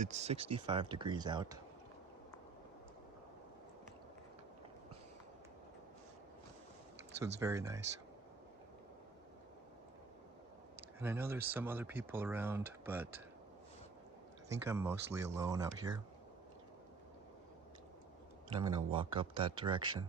It's 65 degrees out. So it's very nice. And I know there's some other people around, but I think I'm mostly alone out here. And I'm gonna walk up that direction.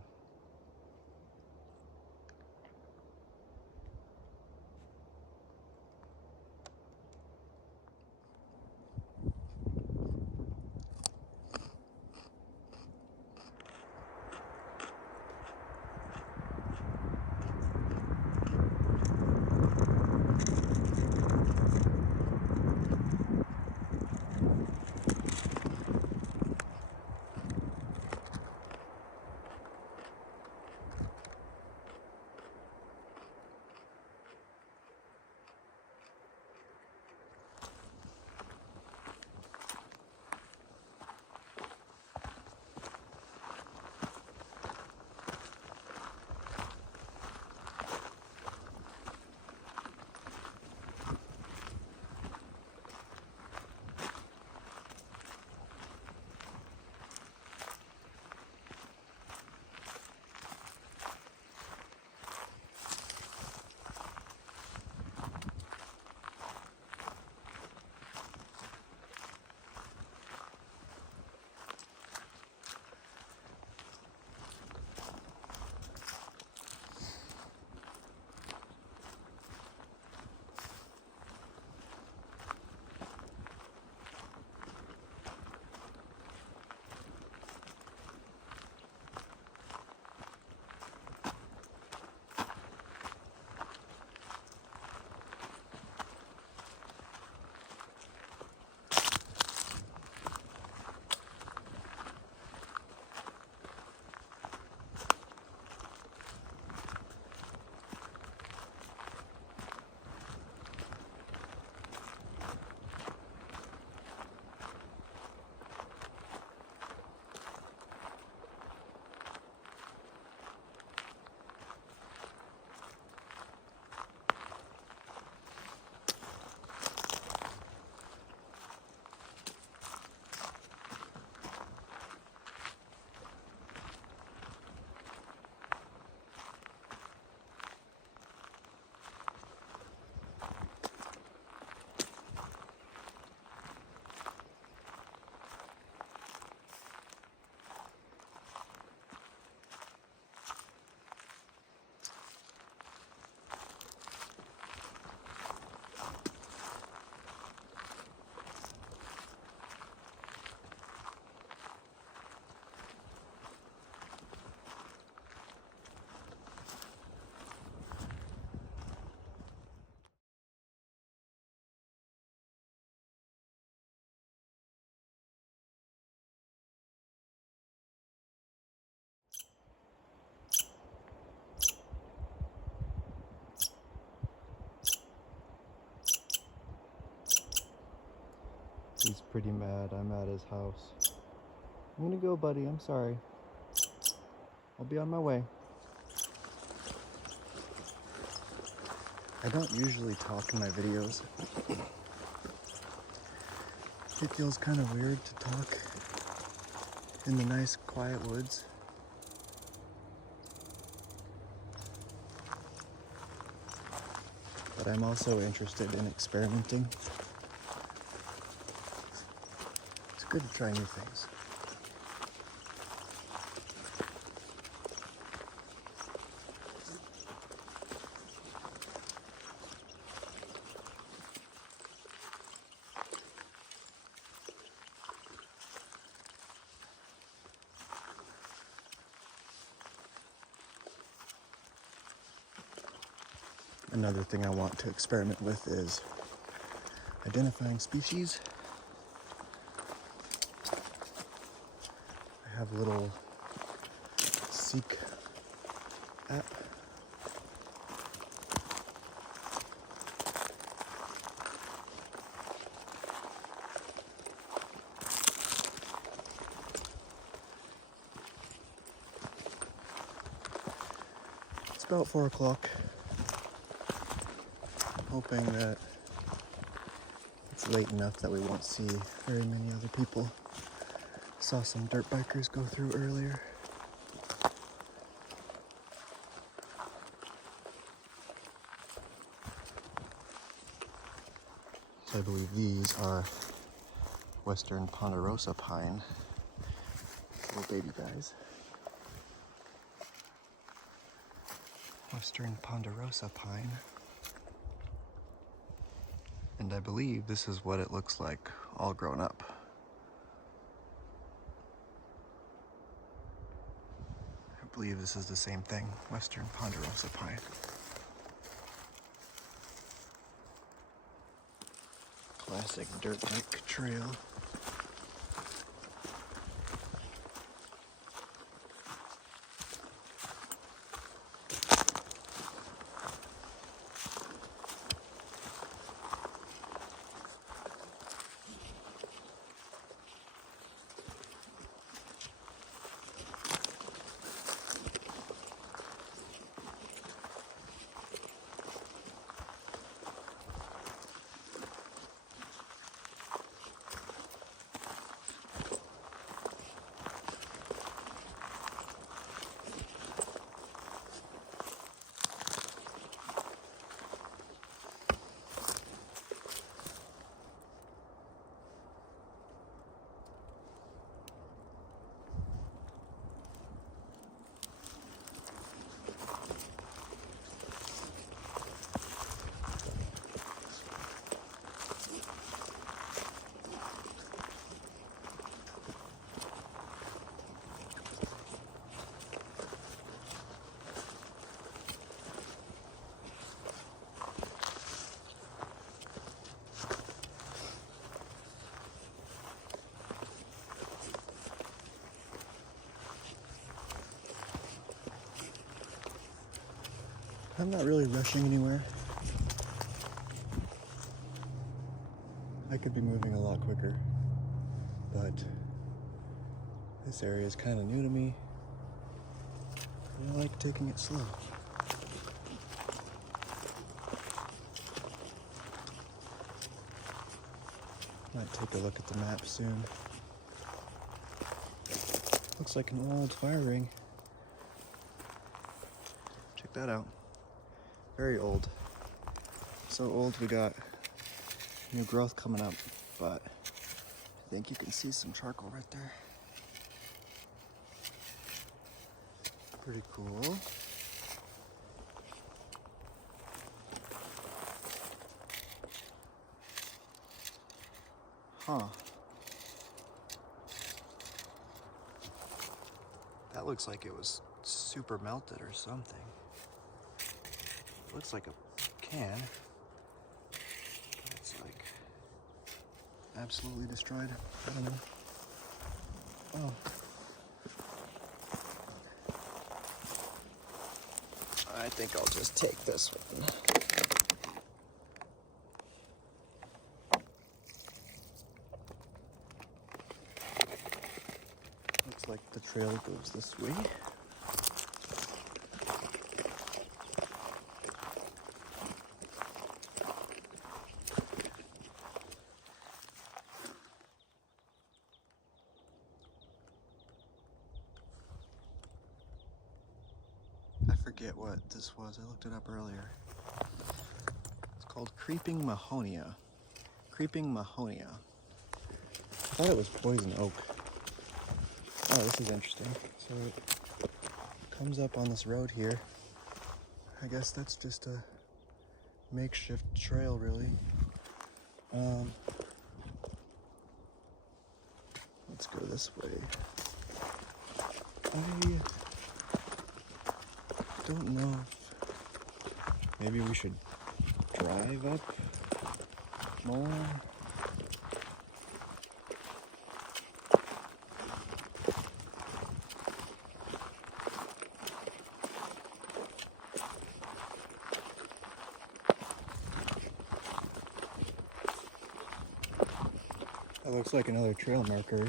He's pretty mad. I'm at his house. I'm gonna go, buddy. I'm sorry. I'll be on my way. I don't usually talk in my videos. It feels kind of weird to talk in the nice, quiet woods. But I'm also interested in experimenting. It's good to try new things. Another thing I want to experiment with is identifying species. I have a little Seek app. It's about 4 o'clock. I'm hoping that It's late enough that we won't see very many other people. Saw some dirt bikers go through earlier. So I believe these are Western Ponderosa pine, little baby guys. Western Ponderosa pine. And I believe this is what it looks like all grown up. I believe this is the same thing, Western Ponderosa pine. Classic dirt bike trail. I'm not really rushing anywhere. I could be moving a lot quicker, but this area is kind of new to me. I like taking it slow. Might take a look at the map soon. Looks like an old fire ring. Check that out. Very old. So old we got new growth coming up, but I think you can see some charcoal right there. Pretty cool. Huh. That looks like it was super melted or something. Looks like a can. It's like absolutely destroyed. I don't know. Oh. I think I'll just take this one. Looks like the trail goes this way. I forget what this was. I looked it up earlier. It's called Creeping Mahonia. Creeping Mahonia. I thought it was poison oak. Oh, this is interesting. So it comes up on this road here. I guess that's just a makeshift trail, really. Let's go this way. I don't know if maybe we should drive up more. That looks like another trail marker.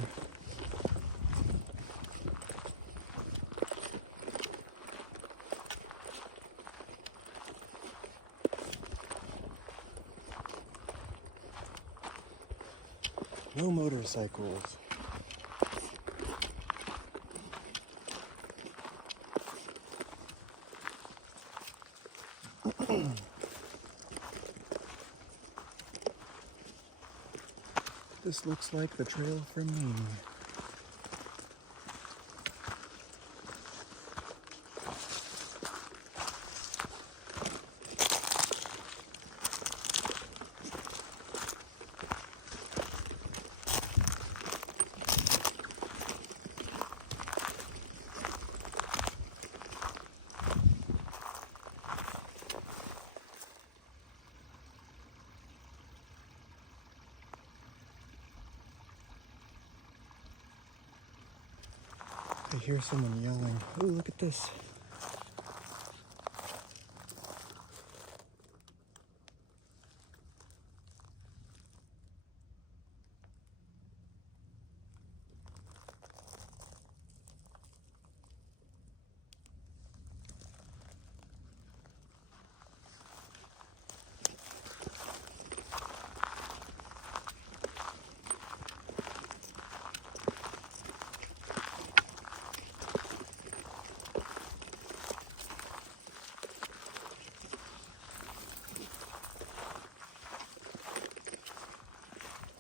No motorcycles. This looks like the trail from me. I hear someone yelling. Oh, look at this.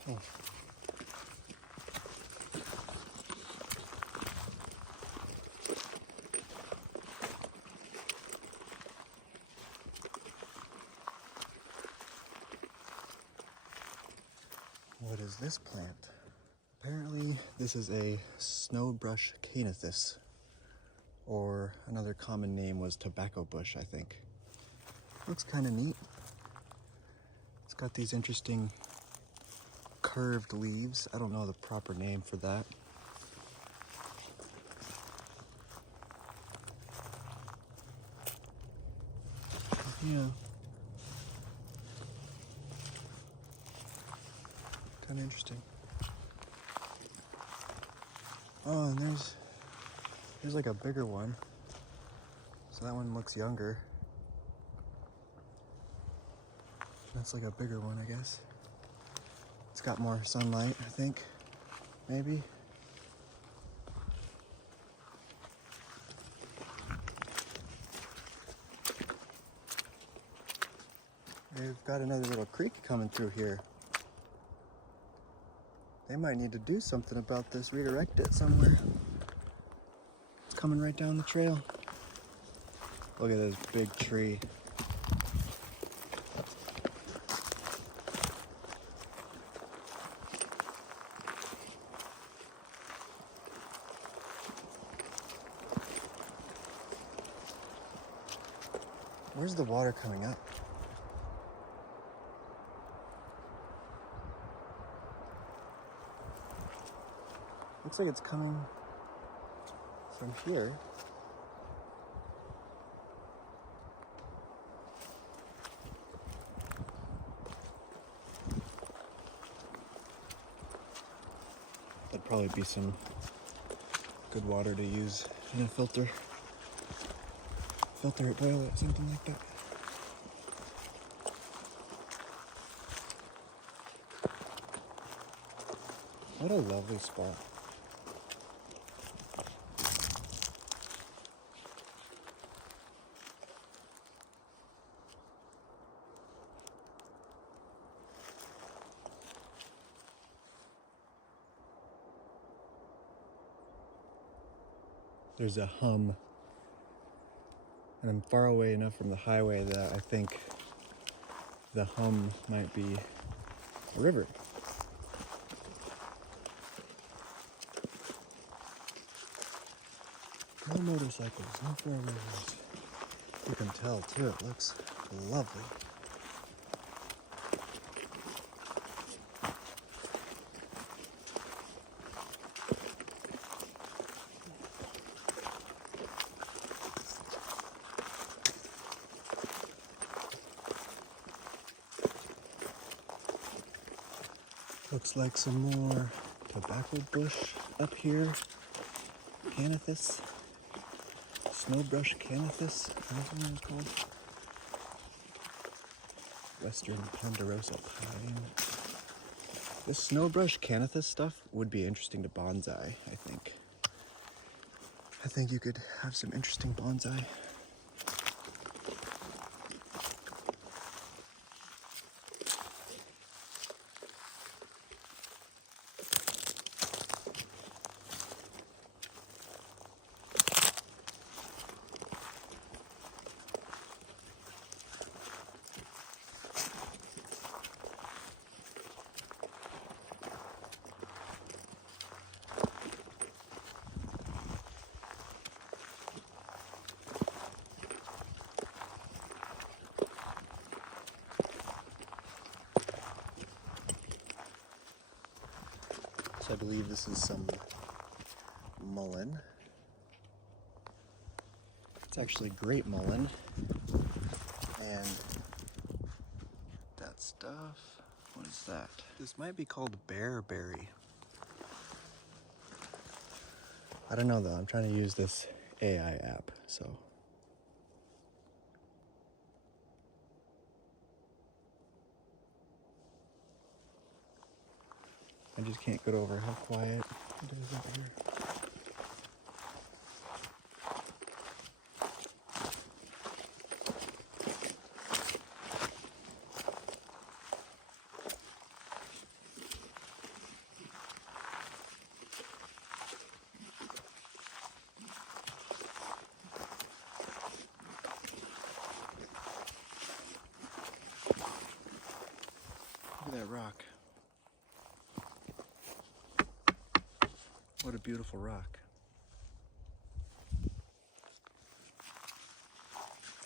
Oh. What is this plant? Apparently, this is a snowbrush caenathus, or another common name was tobacco bush, I think. Looks kind of neat. It's got these interesting curved leaves. I don't know the proper name for that. Yeah. Kind of interesting. Oh, and there's like a bigger one. So that one looks younger. That's like a bigger one, I guess. It's got more sunlight, I think. Maybe. They've got another little creek coming through here. They might need to do something about this, redirect it somewhere. It's coming right down the trail. Look at this big tree. Where's the water coming up? Looks like it's coming from here. That'd probably be some good water to use in a filter. Filter it, boil it, something like that. What a lovely spot. There's a hum, and I'm far away enough from the highway that I think the hum might be a river. No motorcycles, no four-wheelers. You can tell too, it looks lovely. Looks like some more tobacco bush up here. Caenathus. Snowbrush caenathus. That's what it's called. Western ponderosa pine. This snowbrush Canathus stuff would be interesting to bonsai, I think. I think you could have some interesting bonsai. So I believe this is some mullein. It's actually grape mullein. And that stuff, what is that? This might be called bearberry. I don't know though, I'm trying to use this AI app, so. I just can't get over how quiet it is over here. Look at that rock. What a beautiful rock.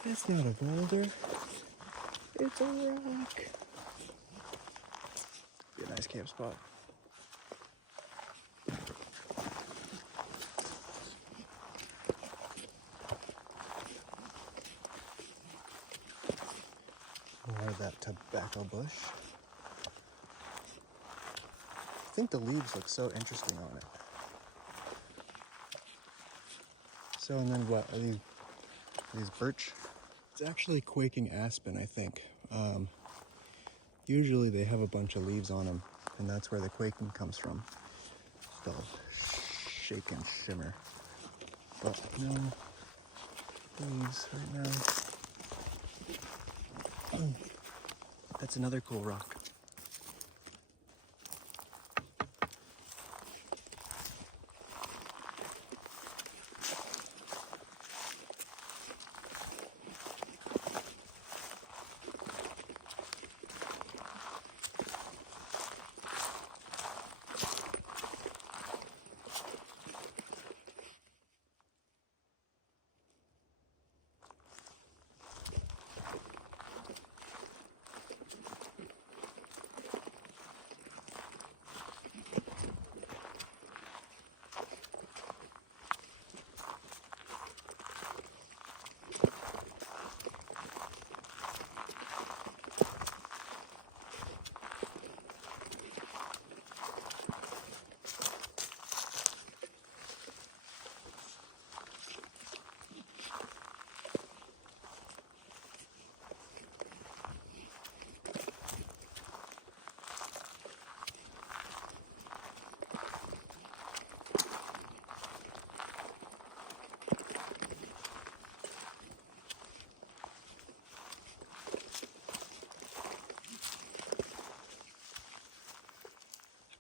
It's not a boulder. It's a rock. Be a nice camp spot. More of that tobacco bush. I think the leaves look so interesting on it. So, and then what are these birch? It's actually quaking aspen, I think. Usually they have a bunch of leaves on them, and that's where the quaking comes from. They'll shake and shimmer. But no leaves right now. That's another cool rock.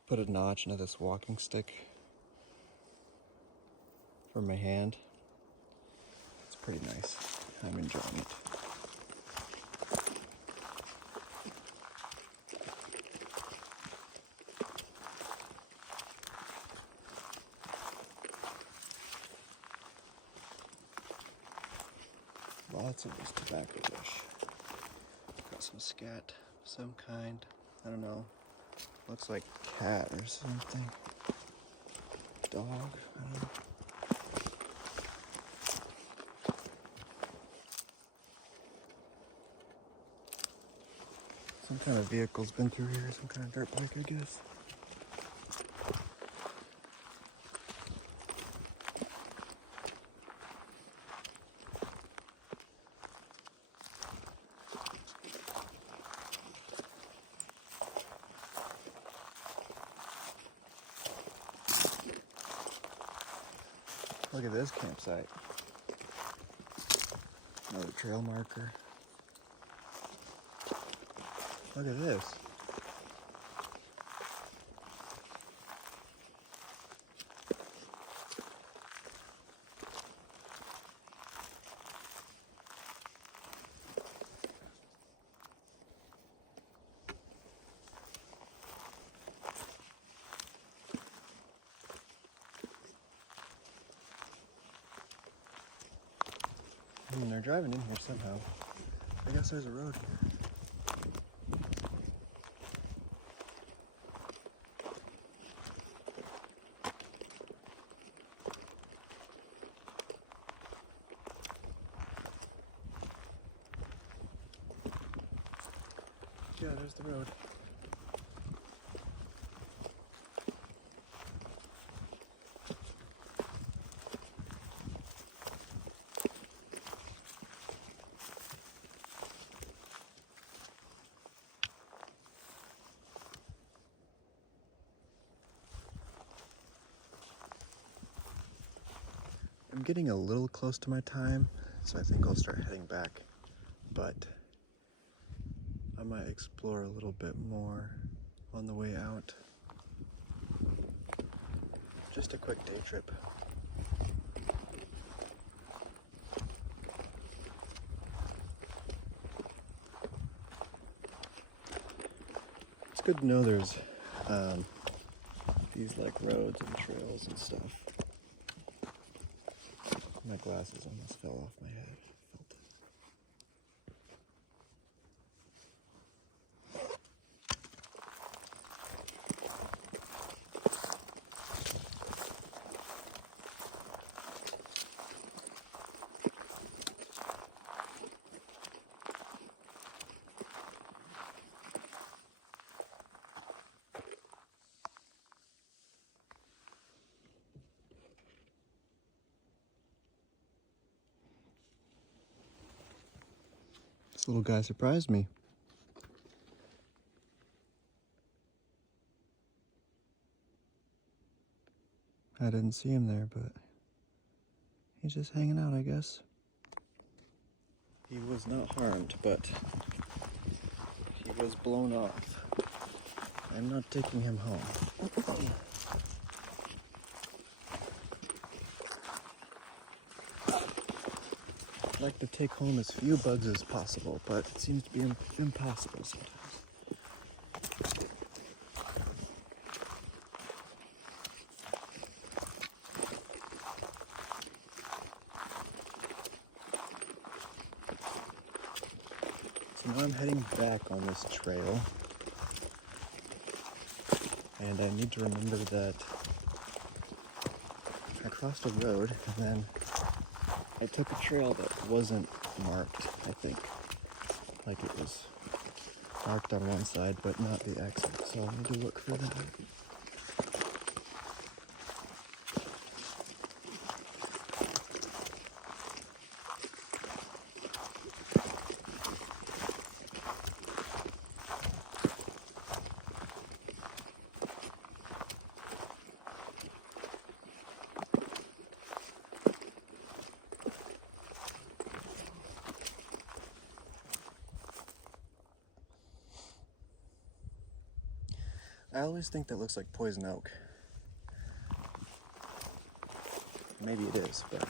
Put a notch into this walking stick for my hand. It's pretty nice. I'm enjoying it. Lots of this tobacco bush. Got some scat of some kind. I don't know. Looks like cat or something. Dog, I don't know. Some kind of vehicle's been through here, some kind of dirt bike, I guess. Look at this campsite. Another trail marker. Look at this. They're driving in here somehow. I guess there's a road here. Yeah, there's the road. I'm getting a little close to my time, so I think I'll start heading back, but I might explore a little bit more on the way out. Just a quick day trip. It's good to know there's these like roads and trails and stuff. My glasses almost fell off my head. Felt it. This little guy surprised me. I didn't see him there, but he's just hanging out, I guess. He was not harmed, but he was blown off. I'm not taking him home. I'd like to take home as few bugs as possible, but it seems to be impossible sometimes. So now I'm heading back on this trail, and I need to remember that I crossed a road and then I took a trail that wasn't marked, I think. Like it was marked on one side, but not the exit. So I need to look for that. I always think that looks like poison oak. Maybe it is, but I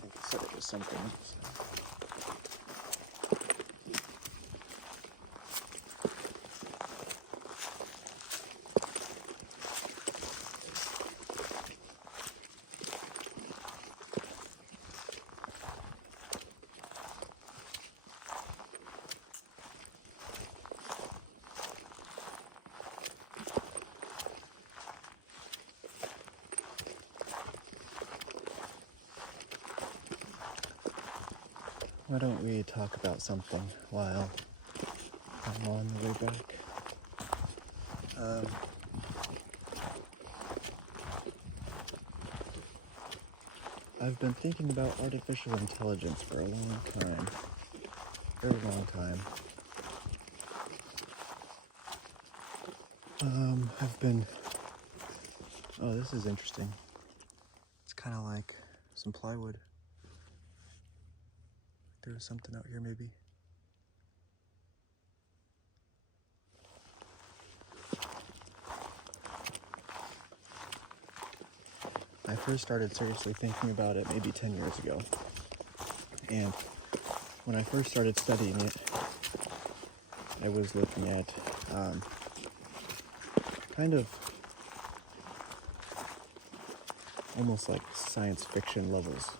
think it said it was something. So. Why don't we talk about something while I'm on the way back? I've been thinking about artificial intelligence for a long time. Very long time. I've been Oh, this is interesting. It's kind of like some plywood. There was something out here maybe. I first started seriously thinking about it maybe 10 years ago. And when I first started studying it, I was looking at kind of almost like science fiction levels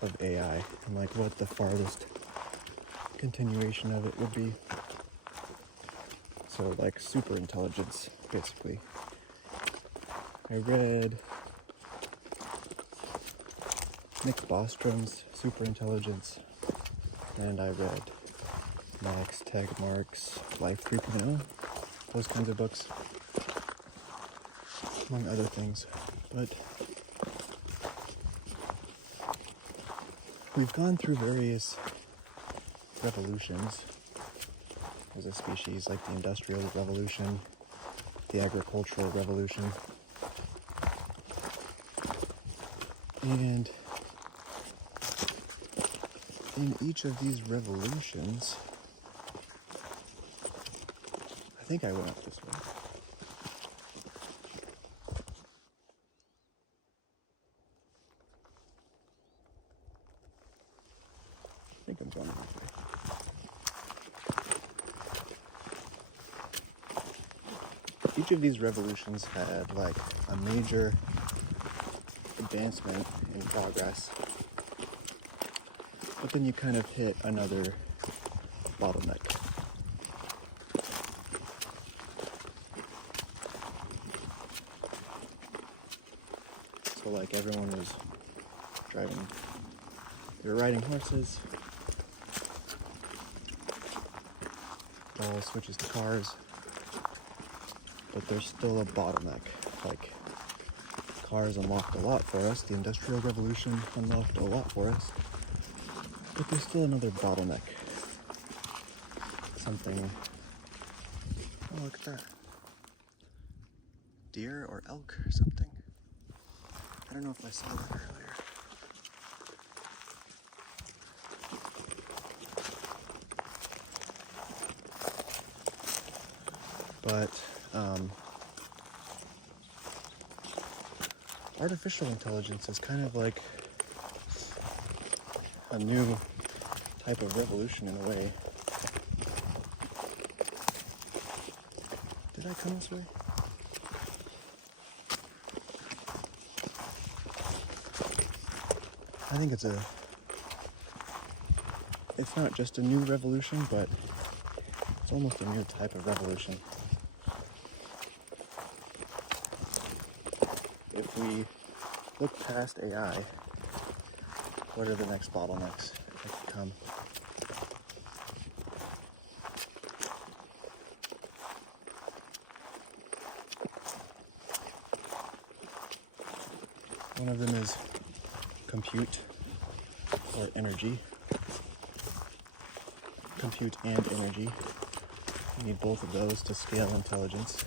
of AI and like what the farthest continuation of it would be. So like super intelligence, basically. I read Nick Bostrom's Super Intelligence, and I read Max Tegmark's Life 3.0, those kinds of books, among other things. But we've gone through various revolutions as a species, like the Industrial Revolution, the Agricultural Revolution, and in each of these revolutions, I think I went up this way. I think I'm going this way. Each of these revolutions had like a major advancement in progress, but then you kind of hit another bottleneck. So like everyone was they were riding horses, it all switches to cars, but there's still a bottleneck. Like cars unlocked a lot for us, the Industrial Revolution unlocked a lot for us, but there's still another bottleneck. Something, oh look at that, deer or elk or something. I don't know if I saw that earlier. But artificial intelligence is kind of like a new type of revolution in a way. Did I come this way? I think it's not just a new revolution, but it's almost a new type of revolution. If we look past AI, what are the next bottlenecks that could come? One of them is compute or energy. Compute and energy. You need both of those to scale intelligence.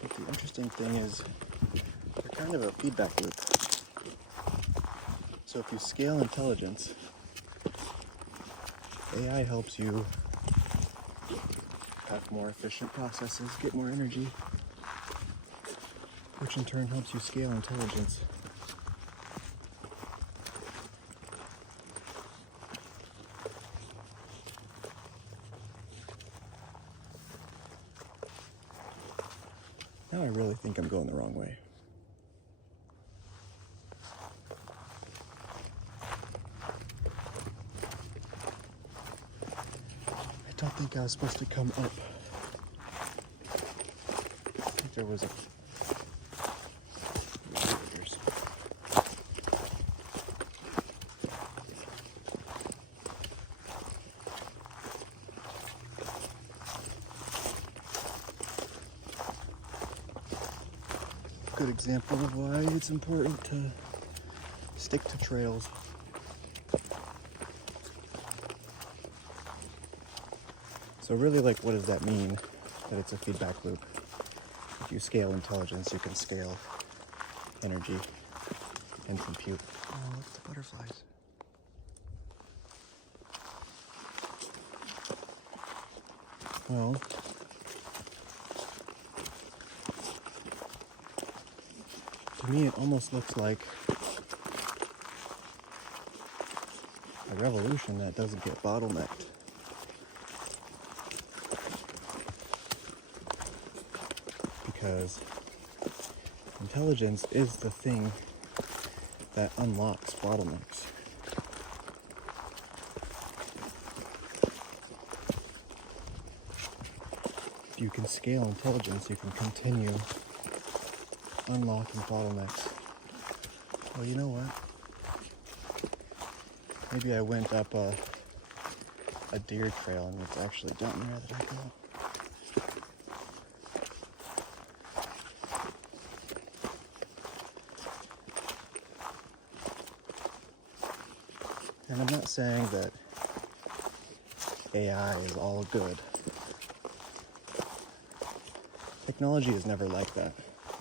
But the interesting thing is they're kind of a feedback loop. So if you scale intelligence, AI helps you have more efficient processes, get more energy, which in turn helps you scale intelligence. Now I really think I'm going the wrong way. I don't think I was supposed to come up. I think there was a... Good example of why it's important to stick to trails. So really, like, what does that mean, that it's a feedback loop? If you scale intelligence, you can scale energy and compute. Oh, look at the butterflies. Well, to me, it almost looks like a revolution that doesn't get bottlenecked. Because intelligence is the thing that unlocks bottlenecks. If you can scale intelligence, you can continue unlocking bottlenecks. Well, you know what? Maybe I went up a deer trail and it's actually down there that I go. And I'm not saying that AI is all good. Technology is never like that,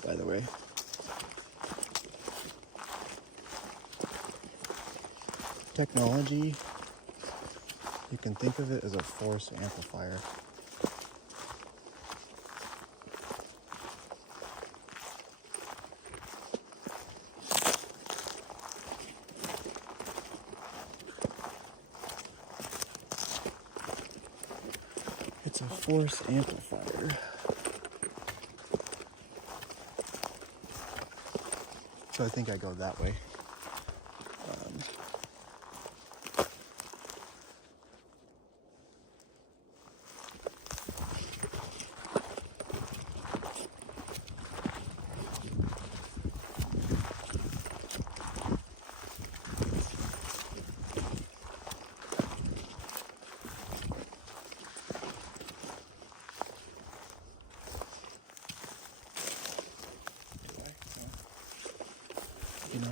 by the way. Technology, you can think of it as a force amplifier. It's a force amplifier. So I think I go that way. You know,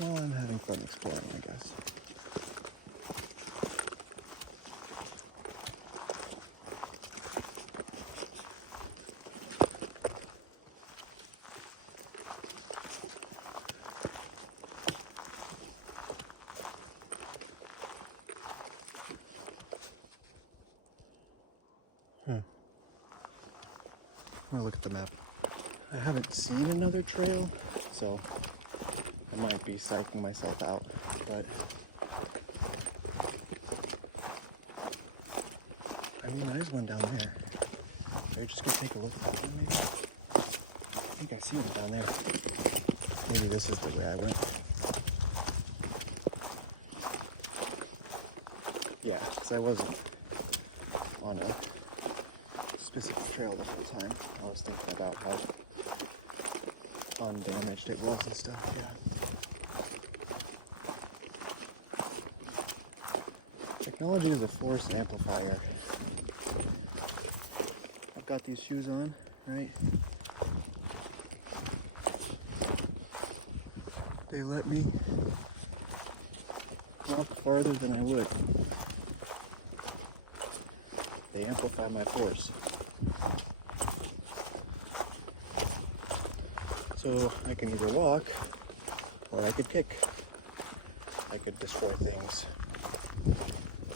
well, I'm having fun exploring, I guess. I'm gonna look at the map. I haven't seen another trail, so I might be psyching myself out, but I mean, there's one down there. Are you just gonna take a look at that one, maybe? I think I see one down there. Maybe this is the way I went. Yeah, because I wasn't on a specific trail the whole time. I was thinking about how undamaged it was and stuff, yeah. Technology is a force amplifier. I've got these shoes on, right? They let me walk farther than I would. They amplify my force. So I can either walk, or I could kick. I could destroy things,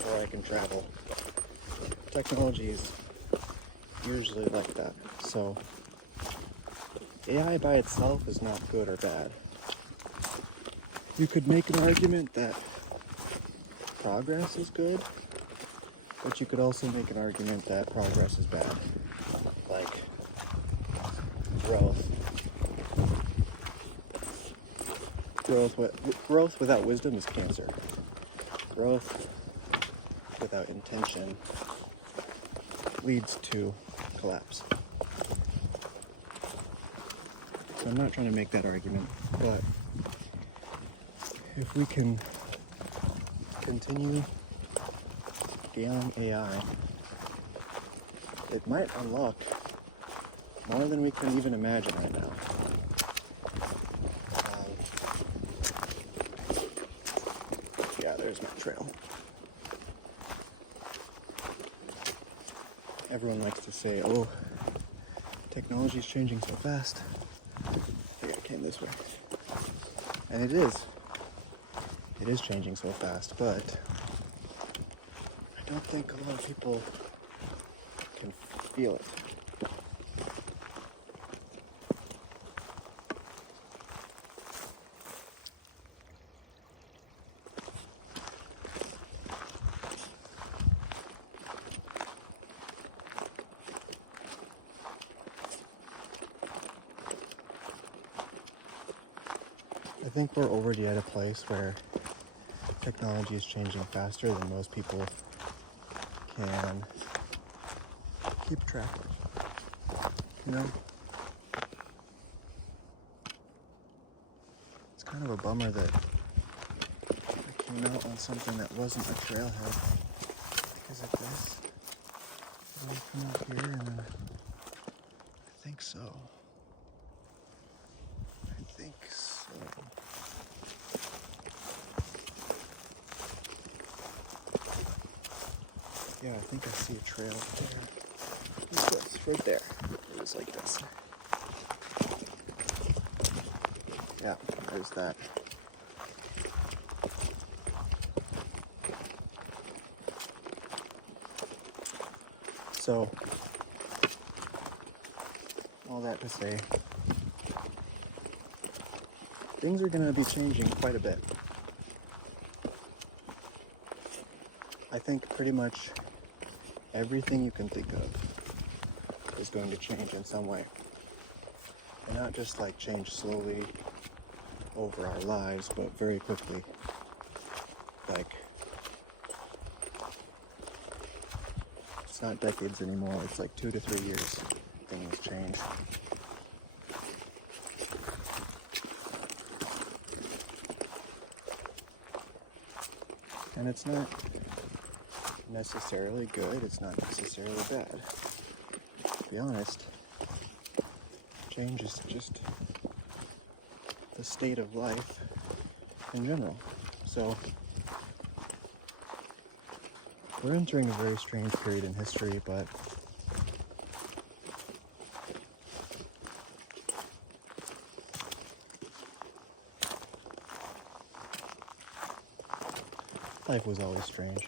or I can travel. Technology is usually like that. So AI by itself is not good or bad. You could make an argument that progress is good, but you could also make an argument that progress is bad. Like growth. Growth without wisdom is cancer. Growth without intention leads to collapse. So I'm not trying to make that argument, but if we can continue scaling AI, it might unlock more than we can even imagine right now. Yeah, there's my trail. everyone likes to say, oh, technology is changing so fast. I think I came this way. And it is. It is changing so fast, but I don't think a lot of people can feel it. I think we're already at a place where technology is changing faster than most people can keep track of. You know? It's kind of a bummer that I came out on something that wasn't a trailhead because of this. I'll come out here and then I think so. Yeah, I think I see a trail there. What's this? Right there. It was like this. Yeah, there's that. So, all that to say, things are going to be changing quite a bit. I think pretty much everything you can think of is going to change in some way. And not just like change slowly over our lives, but very quickly. Like, it's not decades anymore, it's like 2 to 3 years things change. And it's not necessarily good, it's not necessarily bad. To be honest, change is just the state of life in general. So, we're entering a very strange period in history, but life was always strange.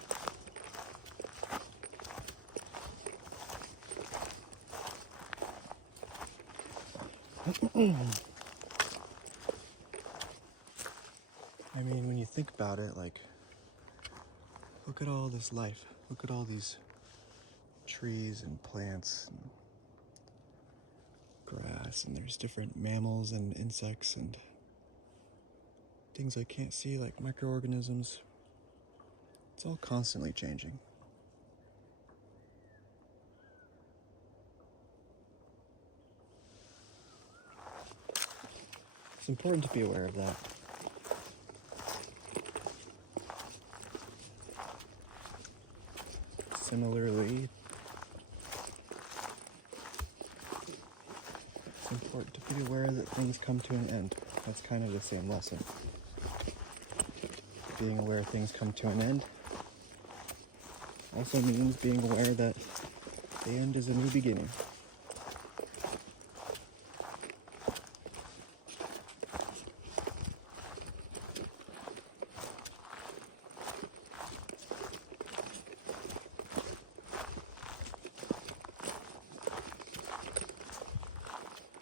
I mean, when you think about it, like, look at all this life. Look at all these trees and plants and grass, and there's different mammals and insects and things I can't see, like microorganisms. It's all constantly changing. It's important to be aware of that. Similarly, it's important to be aware that things come to an end. That's kind of the same lesson. Being aware things come to an end also means being aware that the end is a new beginning.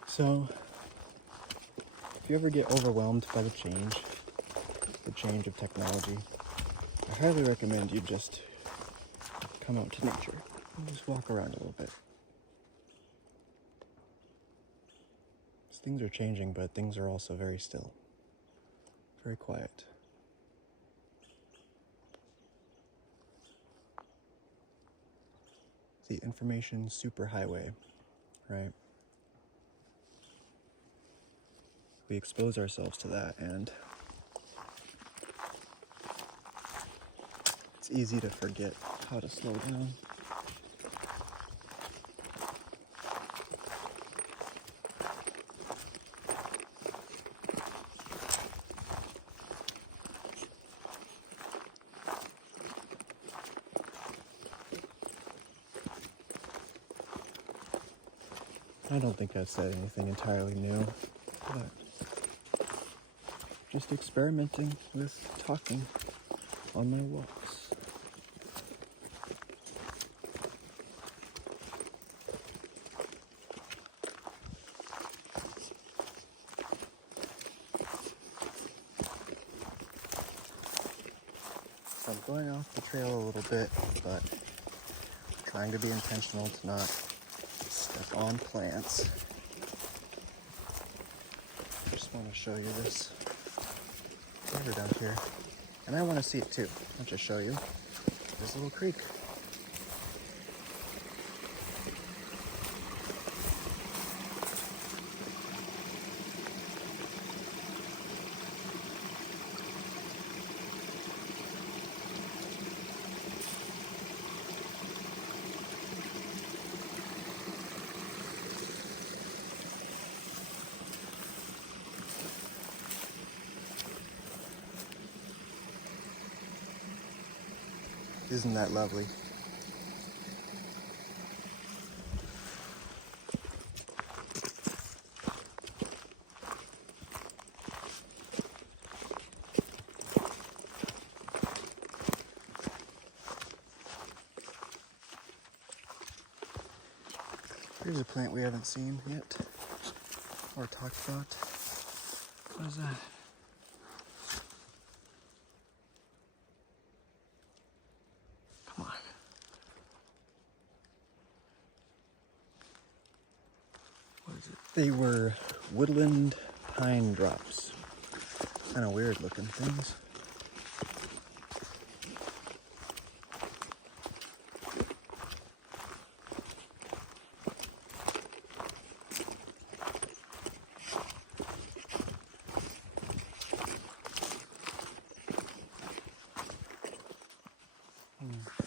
So, if you ever get overwhelmed by the change of technology, I highly recommend you just come out to nature and just walk around a little bit. Things are changing, but things are also very still, very quiet. The information superhighway, right? We expose ourselves to that, and it's easy to forget how to slow down. I don't think I've said anything entirely new, but just experimenting with talking on my walks. So I'm going off the trail a little bit, but trying to be intentional to not step on plants. I just want to show you this river down here. And I want to see it too. I'll just show you this little creek. Isn't that lovely? Here's a plant we haven't seen yet or talked about. What is that? Come on. What is it? They were woodland pine drops. Kind of weird looking things.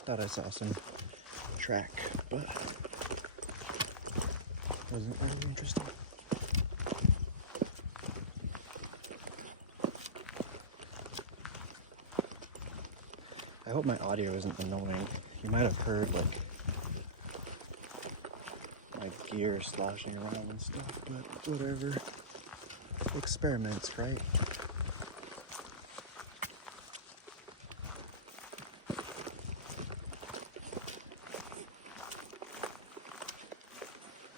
Thought I saw some track, but wasn't really interesting. I hope my audio isn't annoying. You might have heard like my gear sloshing around and stuff, but whatever. Experiments, right?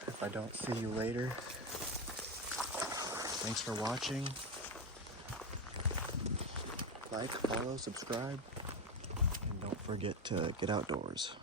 If I don't see you later, thanks for watching. Like, follow, subscribe, and don't forget to get outdoors.